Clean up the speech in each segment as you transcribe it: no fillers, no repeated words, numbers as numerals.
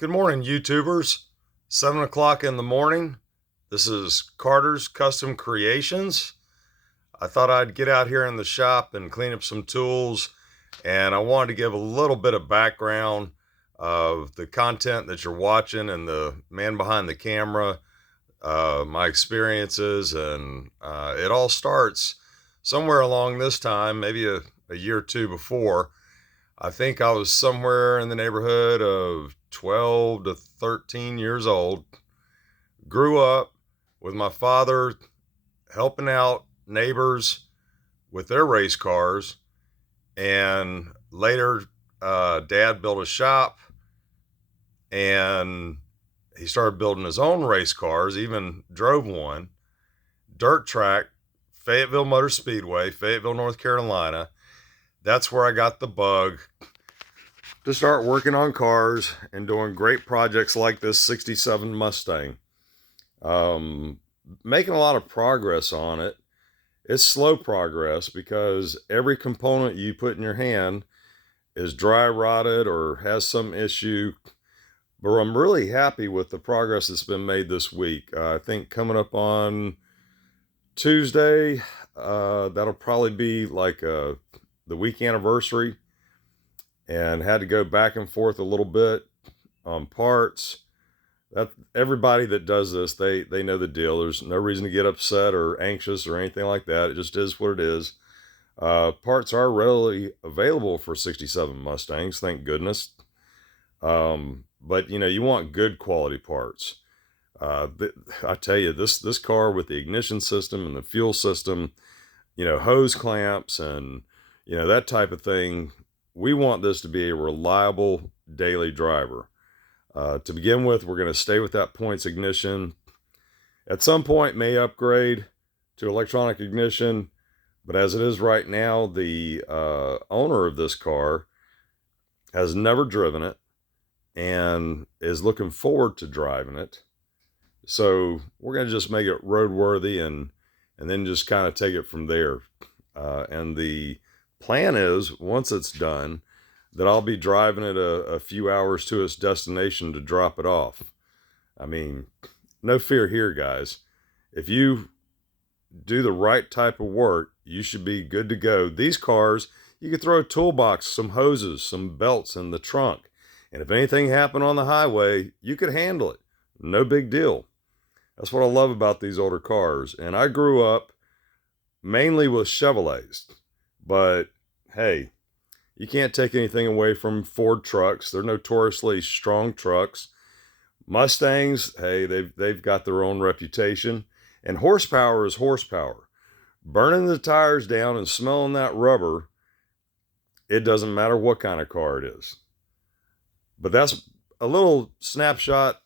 Good morning, YouTubers. 7 o'clock in the morning. This is Carter's Custom Creations. I thought I'd get out here in the shop and clean up some tools, and I wanted to give a little bit of background of the content that you're watching and the man behind the camera, my experiences, and it all starts somewhere along this time, maybe a year or two before. I think I was somewhere in the neighborhood of 12 to 13 years old. Grew up with my father helping out neighbors with their race cars. And later, Dad built a shop and he started building his own race cars, even drove one. Dirt track, Fayetteville Motor Speedway, Fayetteville, North Carolina. That's where I got the bug to start working on cars and doing great projects like this 67 Mustang. Making a lot of progress on it. It's slow progress because every component you put in your hand is dry rotted or has some issue. But I'm really happy with the progress that's been made this week. I think coming up on Tuesday, that'll probably be like the week anniversary, and had to go back and forth a little bit on parts. That everybody that does this, they know the deal. There's no reason to get upset or anxious or anything like that. It just is what it is. Parts are readily available for 67 Mustangs, thank goodness. But you want good quality parts. I tell you, this car with the ignition system and the fuel system, hose clamps and that type of thing, we want this to be a reliable daily driver. To begin with, we're going to stay with that points ignition. At some point, may upgrade to electronic ignition, but as it is right now, the owner of this car has never driven it and is looking forward to driving it. So we're going to just make it roadworthy and then just kind of take it from there. And the plan is, once it's done, that I'll be driving it a few hours to its destination to drop it off. I mean, no fear here, guys. If you do the right type of work, you should be good to go. These cars, you could throw a toolbox, some hoses, some belts in the trunk. And if anything happened on the highway, you could handle it. No big deal. That's what I love about these older cars. And I grew up mainly with Chevrolets. But hey, you can't take anything away from Ford trucks. They're notoriously strong trucks. Mustangs, hey, they've got their own reputation. And horsepower is horsepower. Burning the tires down and smelling that rubber, it doesn't matter what kind of car it is. But that's a little snapshot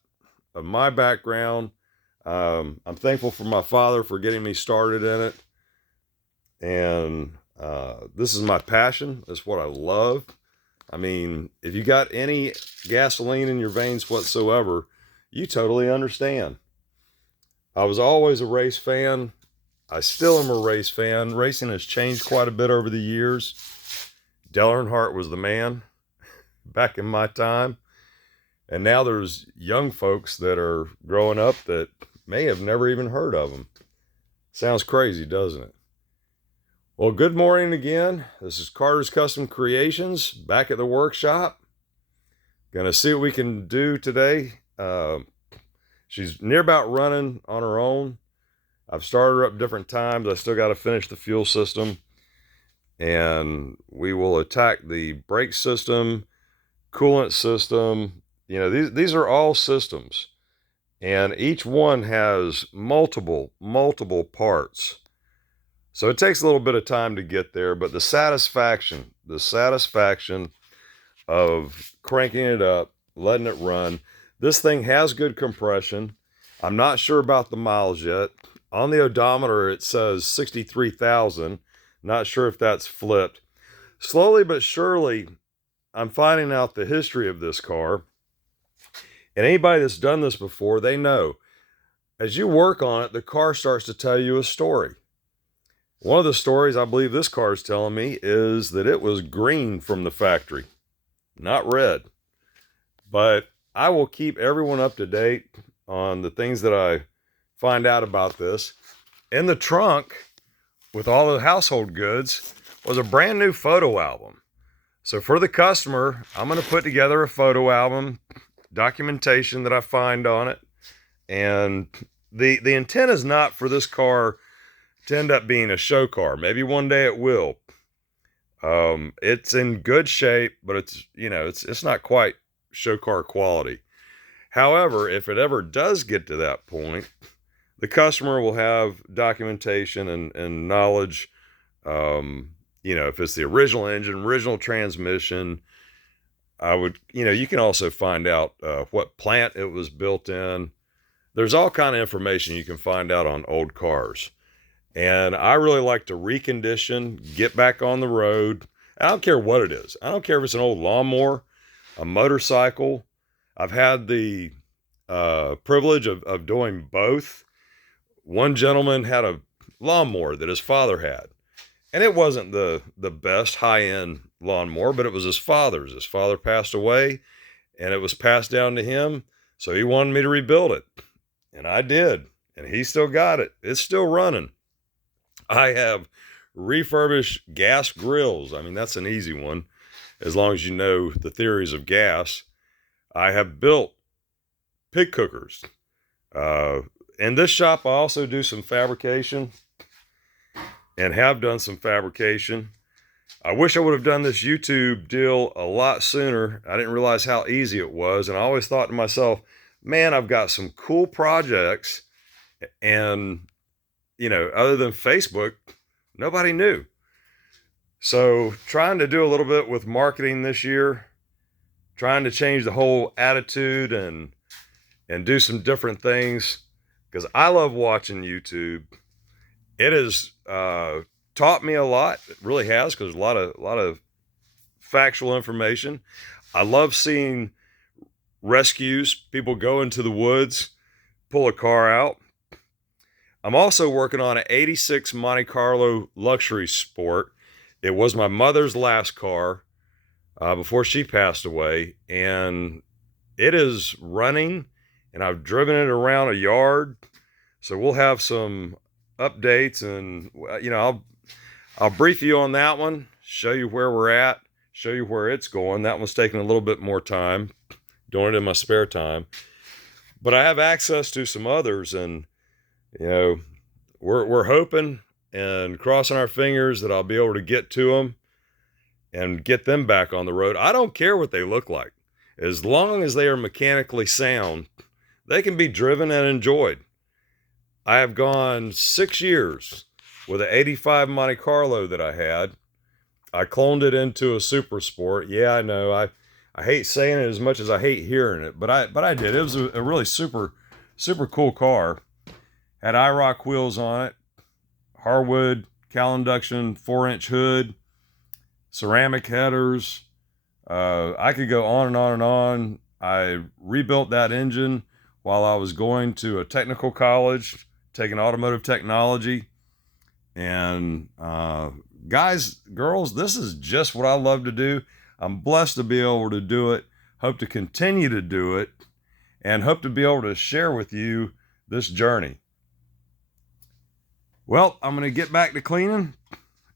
of my background. I'm thankful for my father for getting me started in it. And this is my passion. It's what I love. I mean, if you got any gasoline in your veins whatsoever, you totally understand. I was always a race fan. I still am a race fan. Racing has changed quite a bit over the years. Dale Earnhardt was the man back in my time. And now there's young folks that are growing up that may have never even heard of him. Sounds crazy, doesn't it? Well, good morning again. This is Carter's Custom Creations, back at the workshop. Gonna see what we can do today. She's near about running on her own. I've started her up different times. I still got to finish the fuel system. And we will attack the brake system, coolant system. These are all systems. And each one has multiple parts. So it takes a little bit of time to get there, but the satisfaction of cranking it up, letting it run. This thing has good compression. I'm not sure about the miles yet. On the odometer, it says 63,000. Not sure if that's flipped. Slowly but surely, I'm finding out the history of this car. And anybody that's done this before, they know. As you work on it, the car starts to tell you a story. One of the stories I believe this car is telling me is that it was green from the factory, not red. But I will keep everyone up to date on the things that I find out about this. In the trunk, with all the household goods, was a brand new photo album. So for the customer, I'm going to put together a photo album, documentation that I find on it. And the intent is not for this car to end up being a show car. Maybe one day it will. It's in good shape, but it's not quite show car quality. However, if it ever does get to that point, the customer will have documentation and knowledge. If it's the original engine, original transmission, you can also find out what plant it was built in. There's all kind of information you can find out on old cars. And I really like to recondition, get back on the road. I don't care what it is. I don't care if it's an old lawnmower, a motorcycle. I've had the privilege of doing both. One gentleman had a lawnmower that his father had. And it wasn't the best high-end lawnmower, but it was his father's. His father passed away, and it was passed down to him. So he wanted me to rebuild it. And I did. And he still got it. It's still running. I have refurbished gas grills. I mean, that's an easy one, as long as you know the theories of gas. I have built pig cookers. In this shop, I also do some fabrication and have done some fabrication. I wish I would have done this YouTube deal a lot sooner. I didn't realize how easy it was. And I always thought to myself, man, I've got some cool projects. And, other than Facebook, nobody knew. So trying to do a little bit with marketing this year, trying to change the whole attitude and do some different things, because I love watching YouTube. It has taught me a lot. It really has, because there's a lot of factual information. I love seeing rescues, people go into the woods, pull a car out. I'm also working on an 86 Monte Carlo luxury sport. It was my mother's last car before she passed away, and it is running, and I've driven it around a yard. So we'll have some updates, and I'll brief you on that one, show you where we're at, show you where it's going. That one's taking a little bit more time, doing it in my spare time. But I have access to some others, and we're hoping and crossing our fingers that I'll be able to get to them and get them back on the road. I don't care what they look like. As long as they are mechanically sound, they can be driven and enjoyed. I have gone 6 years with an 85 Monte Carlo that I had. I cloned it into a Super Sport. Yeah, I know. I hate saying it as much as I hate hearing it, but I did. It was a really super cool car. Had IROC wheels on it, hardwood, cal induction, 4-inch hood, ceramic headers. I could go on and on and on. I rebuilt that engine while I was going to a technical college, taking automotive technology. And guys, girls, this is just what I love to do. I'm blessed to be able to do it. Hope to continue to do it, and hope to be able to share with you this journey. Well, I'm going to get back to cleaning.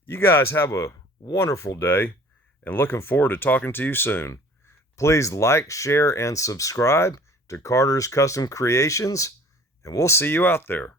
You guys have a wonderful day, and looking forward to talking to you soon. Please like, share, and subscribe to Carter's Custom Creations, and we'll see you out there.